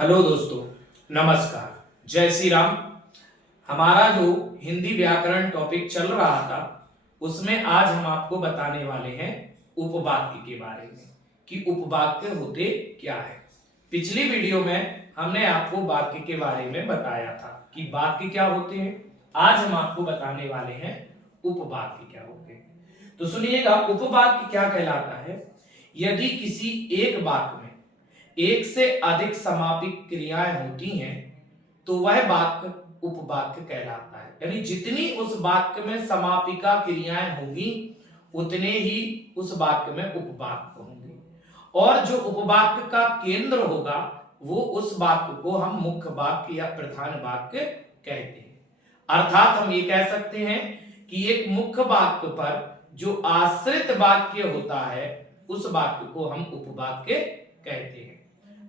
Hello दोस्तों, नमस्कार, जय श्री राम। हमारा जो हिंदी व्याकरण टॉपिक चल रहा था उसमें आज हम आपको बताने वाले हैं उपवाक्य के बारे में कि उपवाक्य होते क्या है। पिछली वीडियो में हमने आपको वाक्य के बारे में बताया था कि वाक्य क्या होते हैं। आज हम आपको बताने वाले हैं उपवाक्य क्या होते हैं। तो सुनिएगा, उपवाक्य क्या कहलाता है। यदि किसी एक वाक्य में एक से अधिक समापिक क्रियाएं होती हैं तो वह वाक्य उपवाक्य कहलाता है। यानी जितनी उस वाक्य में समापिका क्रियाएं होंगी उतने ही उस वाक्य में उपवाक्य होंगे, और जो उपवाक्य का केंद्र होगा वो उस वाक्य को हम मुख्य वाक्य या प्रधान वाक्य कहते हैं। अर्थात हम ये कह सकते हैं कि एक मुख्य वाक्य पर जो आश्रित वाक्य होता है उस वाक्य को हम उपवाक्य कहते हैं।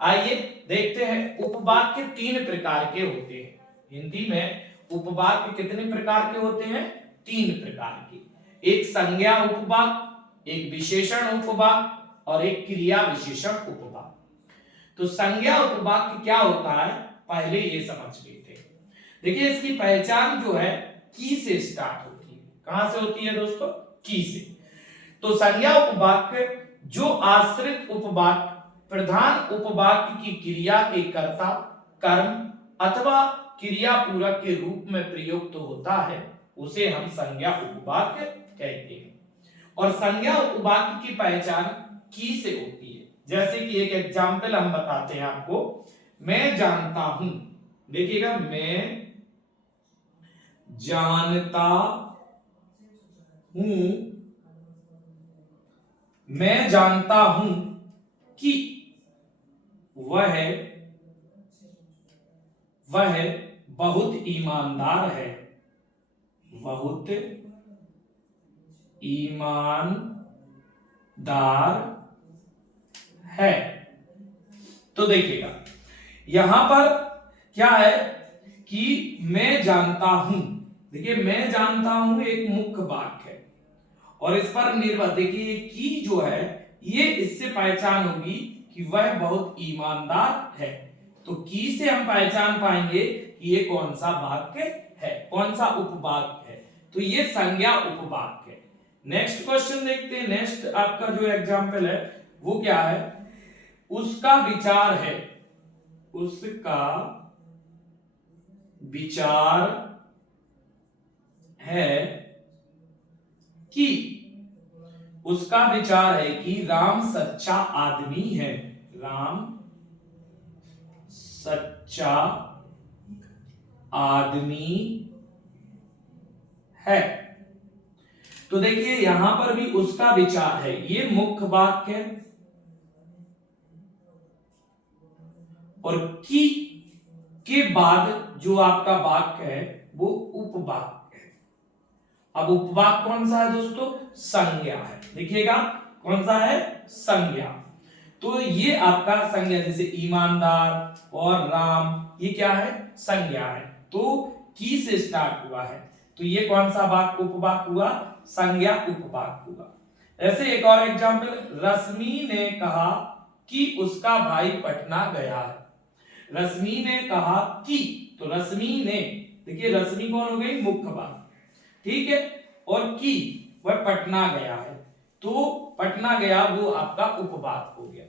आइए देखते हैं, उपवाक्य 3 प्रकार के होते हैं। हिंदी में उपवाक्य कितने प्रकार के होते हैं? 3 प्रकार के। एक संज्ञा उपवाक्य, एक विशेषण उपवाक्य और एक क्रिया विशेषण उपवाक्य। तो संज्ञा उपवाक्य क्या होता है पहले ये समझ लेते हैं। देखिए, इसकी पहचान जो है की से स्टार्ट होती है। कहां से होती है दोस्तों? की से। तो संज्ञा उपवाक्य जो आश्रित उपवाक्य प्रधान उपवाक्य की क्रिया के कर्ता, कर्म अथवा क्रिया पूरक के रूप में प्रयुक्त होता है उसे हम संज्ञा उपवाक्य कहते हैं। और संज्ञा उपवाक्य की पहचान की से होती है। जैसे कि एक एग्जाम्पल हम बताते हैं आपको। मैं जानता हूं, देखिएगा, मैं जानता हूं, मैं जानता हूं कि वह बहुत ईमानदार है, बहुत ईमानदार है। तो देखिएगा, यहां पर क्या है कि मैं जानता हूं। देखिए, मैं जानता हूं एक मुख्य वाक्य है और इस पर निर्भर देखिए की जो है ये इससे पहचान होगी कि वह बहुत ईमानदार है। तो की से हम पहचान पाएंगे कि ये कौन सा वाक्य है, कौन सा उपवाक्य है। तो ये संज्ञा उपवाक्य है। नेक्स्ट क्वेश्चन देखते हैं। नेक्स्ट आपका जो एग्जाम्पल है वो क्या है? उसका विचार है, उसका विचार है कि, उसका विचार है कि राम सच्चा आदमी है, राम सच्चा आदमी है। तो देखिए यहां पर भी उसका विचार है, ये मुख्य वाक्य है और की के बाद जो आपका वाक्य है वो उपवाक्य है। अब उपवाक्य कौन सा है दोस्तों? संज्ञा है। देखिएगा कौन सा है? संज्ञा। तो ये आपका संज्ञा, जैसे ईमानदार और राम, ये क्या है? संज्ञा है। तो की से स्टार्ट हुआ है, तो ये कौन सा वाक्य उपवाक्य हुआ? संज्ञा उपवाक्य हुआ। ऐसे एक और एग्जांपल, रश्मि ने कहा कि उसका भाई पटना गया है। रश्मि ने कहा कि, तो रश्मि ने, देखिए रश्मि कौन हो गई? मुख्य वाक्य, ठीक है। और की वह पटना गया है, तो पटना गया वो आपका उपवाक्य हो गया।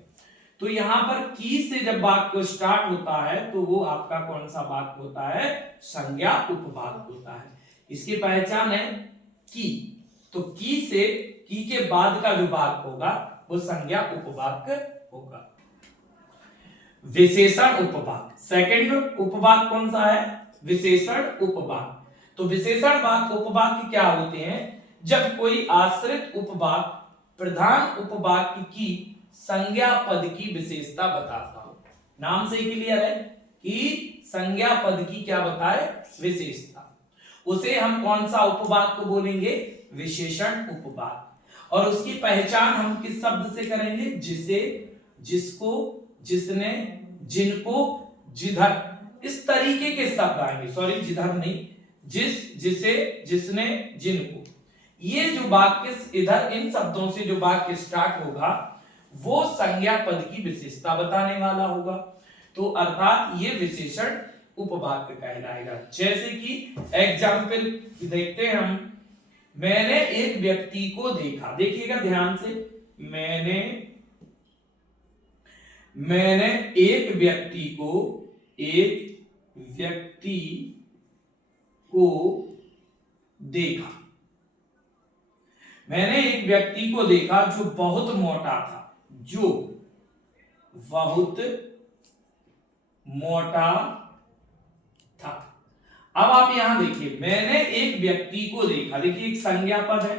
तो यहां पर की से जब वाक्य स्टार्ट होता है तो वो आपका कौन सा वाक्य होता है? संज्ञा उपवाक्य होता है। इसकी पहचान है की। तो की से, की के बाद का जो वाक्य होगा वो संज्ञा उपवाक्य होगा। विशेषण उपवाक्य, सेकंड उपवाक्य कौन सा है? विशेषण उपवाक्य। तो विशेषण वाक्य उपवाक्य क्या होते हैं? जब कोई आश्रित उपवाक्य प्रधान उपवाक्य की संज्ञा पद की विशेषता बताता हो। नाम से क्लियर है कि संज्ञा पद की क्या बताए? विशेषता। उसे हम कौन सा उपवाक्य बोलेंगे? विशेषण उपवाक्य। और उसकी पहचान हम किस शब्द से करेंगे? जिसे, जिसको, जिसने, जिनको, जिधर, इस तरीके के शब्द आएंगे। सॉरी, जिधर नहीं, जिस, जिसे, जिसने, जिनको। ये जो वाक्य इधर इन शब्दों से जो वाक्य स्टार्ट होगा वो संज्ञा पद की विशेषता बताने वाला होगा। तो अर्थात ये विशेषण उपवाक्य कहलाएगा। जैसे कि एग्जाम्पल देखते हैं हम, मैंने एक व्यक्ति को देखा, देखिएगा ध्यान से, मैंने एक व्यक्ति को देखा। मैंने एक व्यक्ति को देखा जो बहुत मोटा था, जो बहुत मोटा था। अब आप यहां देखिए, मैंने एक व्यक्ति को देखा, देखिए एक संज्ञा पद है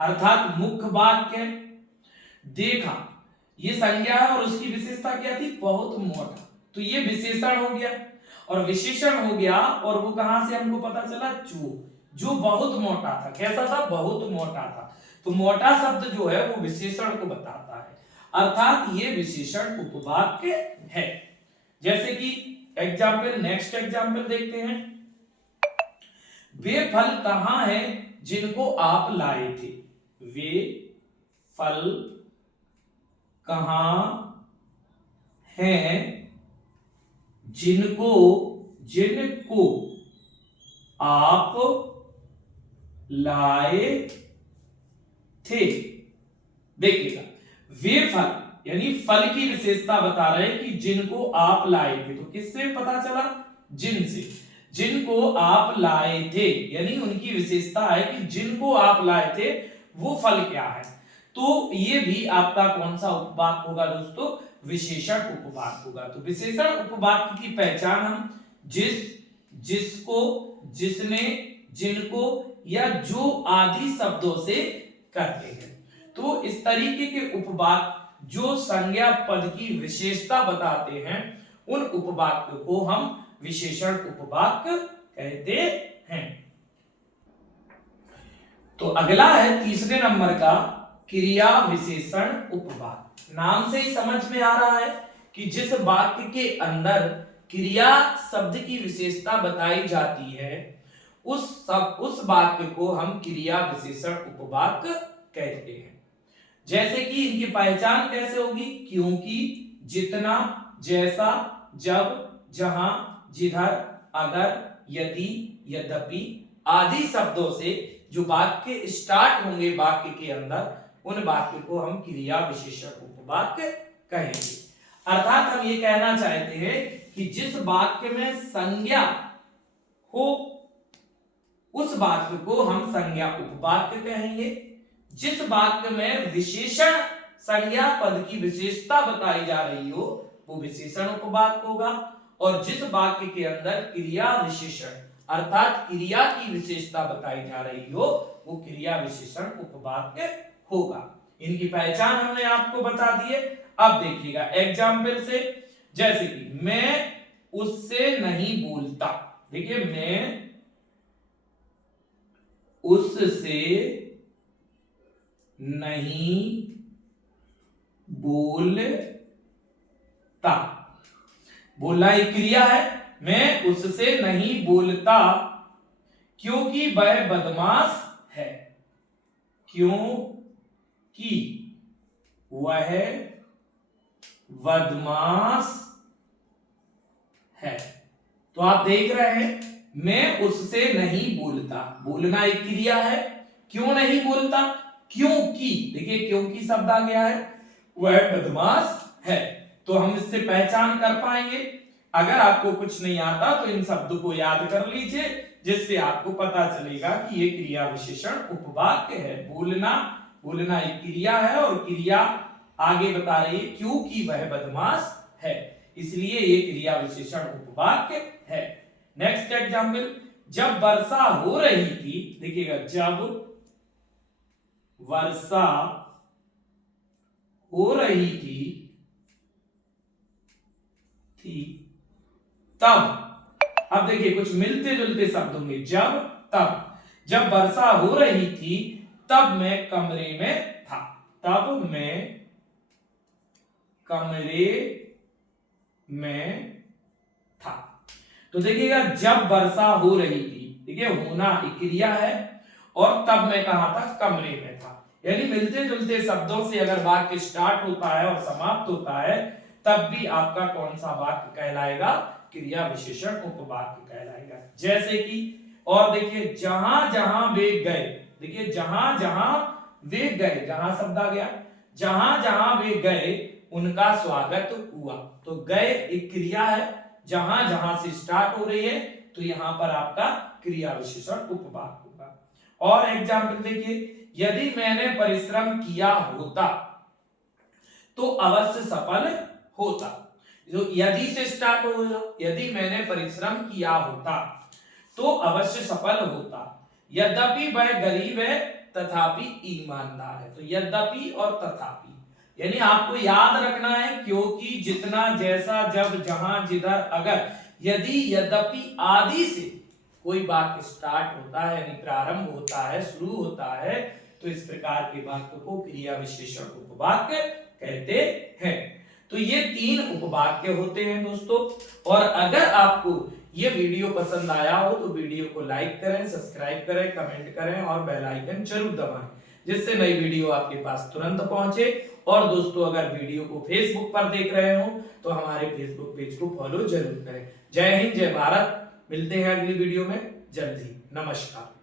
अर्थात मुख्य वाक्य देखा, ये संज्ञा है और उसकी विशेषता क्या थी, बहुत मोटा, तो ये विशेषण हो गया और विशेषण हो गया। और वो कहां से हमको पता चला, जो बहुत मोटा था, कैसा था, बहुत मोटा था। तो मोटा शब्द जो है वो विशेषण को बताता है, अर्थात ये विशेषण उपवाक्य है। जैसे कि एग्जाम्पल, नेक्स्ट एग्जाम्पल देखते हैं, वे फल कहां हैं जिनको आप लाए थे, वे फल कहां हैं जिनको आप लाए थे। देखिएगा, वे फल यानी फल की विशेषता बता रहे हैं कि जिनको आप लाए थे, तो किससे पता चला, जिनसे, जिनको आप लाए थे, यानी उनकी विशेषता है कि जिनको आप लाए थे वो फल क्या है। तो ये भी आपका कौन सा उपवाक्य होगा दोस्तों, विशेषण उपवाक्य होगा। तो विशेषण उपवाक्य की पहचान हम जिसको, जिसने, जिनको या जो आदि शब्दों से करते हैं। तो इस तरीके के उपवाक्य जो संज्ञा पद की विशेषता बताते हैं, उन उपवाक्य को हम विशेषण उपवाक्य कहते हैं। तो अगला है तीसरे नंबर का क्रिया विशेषण उपवाक्य। नाम से ही समझ में आ रहा है कि जिस वाक्य के अंदर क्रिया शब्द की विशेषता बताई जाती है, उस वाक्य को हम क्रिया विशेषण उपवाक्य कहते हैं। जैसे कि इनकी पहचान कैसे होगी, क्योंकि, जितना, जैसा, जब, जहां, जिधर, अगर, यदि, यद्यपि आदि शब्दों से जो वाक्य स्टार्ट होंगे वाक्य के अंदर, उन वाक्य को हम क्रिया विशेषण उपवाक्य कहेंगे। अर्थात हम ये कहना चाहते हैं कि जिस वाक्य में संज्ञा हो उस वाक्य को हम संज्ञा उपवाक्य कहेंगे। जिस वाक्य में विशेषण संज्ञा पद की विशेषता बताई जा रही हो वो विशेषण उपवाक्य होगा, और जिस वाक्य के अंदर क्रिया विशेषण अर्थात क्रिया की विशेषता बताई जा रही हो वो क्रिया विशेषण उपवाक्य होगा। इनकी पहचान हमने आपको बता दी है। अब देखिएगा एग्जाम्पल से, जैसे कि मैं उससे नहीं बोलता, देखिए मैं उससे नहीं बोलता, बोलना एक क्रिया है, मैं उससे नहीं बोलता क्योंकि वह बदमाश है, क्योंकि वह बदमाश है। तो आप देख रहे हैं मैं उससे नहीं बोलता, बोलना एक क्रिया है, क्यों नहीं बोलता, क्योंकि, देखिए क्योंकि शब्द आ गया है, वह बदमाश है। तो हम इससे पहचान कर पाएंगे। अगर आपको कुछ नहीं आता तो इन शब्दों को याद कर लीजिए, जिससे आपको पता चलेगा कि ये क्रिया विशेषण उपवाक्य है। बोलना एक क्रिया है और क्रिया आगे बता रही है क्योंकि वह बदमाश है, इसलिए ये क्रिया विशेषण उपवाक्य है। नेक्स्ट एग्जाम्पल, जब वर्षा हो रही थी, देखिएगा जब वर्षा हो रही थी तब, अब देखिए कुछ मिलते जुलते शब्द होंगे, जब, तब। जब वर्षा हो रही थी तब मैं कमरे में था, तब मैं कमरे में था। तो देखिएगा जब वर्षा हो रही थी, देखिए होना एक क्रिया है और तब मैं कहां था, कमरे में था। यानी मिलते जुलते शब्दों से अगर वाक्य स्टार्ट होता है और समाप्त होता है तब भी आपका कौन सा वाक्य कहलाएगा, क्रिया विशेषण उपवाक्य कहलाएगा। जैसे कि और देखिए जहां जहां वे गए, देखिए जहां जहां वे गए, जहां शब्द आ गया, जहां जहां वे गए उनका स्वागत हुआ। तो गए एक क्रिया है, जहां जहां से स्टार्ट हो रही है, तो यहां पर आपका क्रिया विशेषण उपवाक्य होगा। और एग्जाम्पल देखिए, यदि मैंने परिश्रम किया होता तो अवश्य सफल होता। जो यदि से स्टार्ट होगा, यदि मैंने परिश्रम किया होता तो अवश्य सफल होता। यद्यपि वह गरीब है तथापि ईमानदार है। तो यद्यपि और तथापि यानी आपको याद रखना है, क्योंकि जितना, जैसा, जब, जहां, जिधर, अगर, यदि, यद्यपि आदि से कोई वाक्य स्टार्ट होता है, यानी प्रारंभ होता है, शुरू होता है, तो इस प्रकार के वाक्य को क्रिया विशेषण उपवाक्य कहते हैं। तो ये 3 उपवाक्य होते हैं दोस्तों। और अगर आपको ये वीडियो पसंद आया हो तो वीडियो को लाइक करें, सब्सक्राइब करें, कमेंट करें और बेल आइकन जरूर दबाएं, जिससे नई वीडियो आपके पास तुरंत पहुंचे। और दोस्तों अगर वीडियो को फेसबुक पर देख रहे हो तो हमारे फेसबुक पेज को फॉलो जरूर करें। जय हिंद, जय भारत। मिलते हैं अगली वीडियो में जल्द ही। नमस्कार।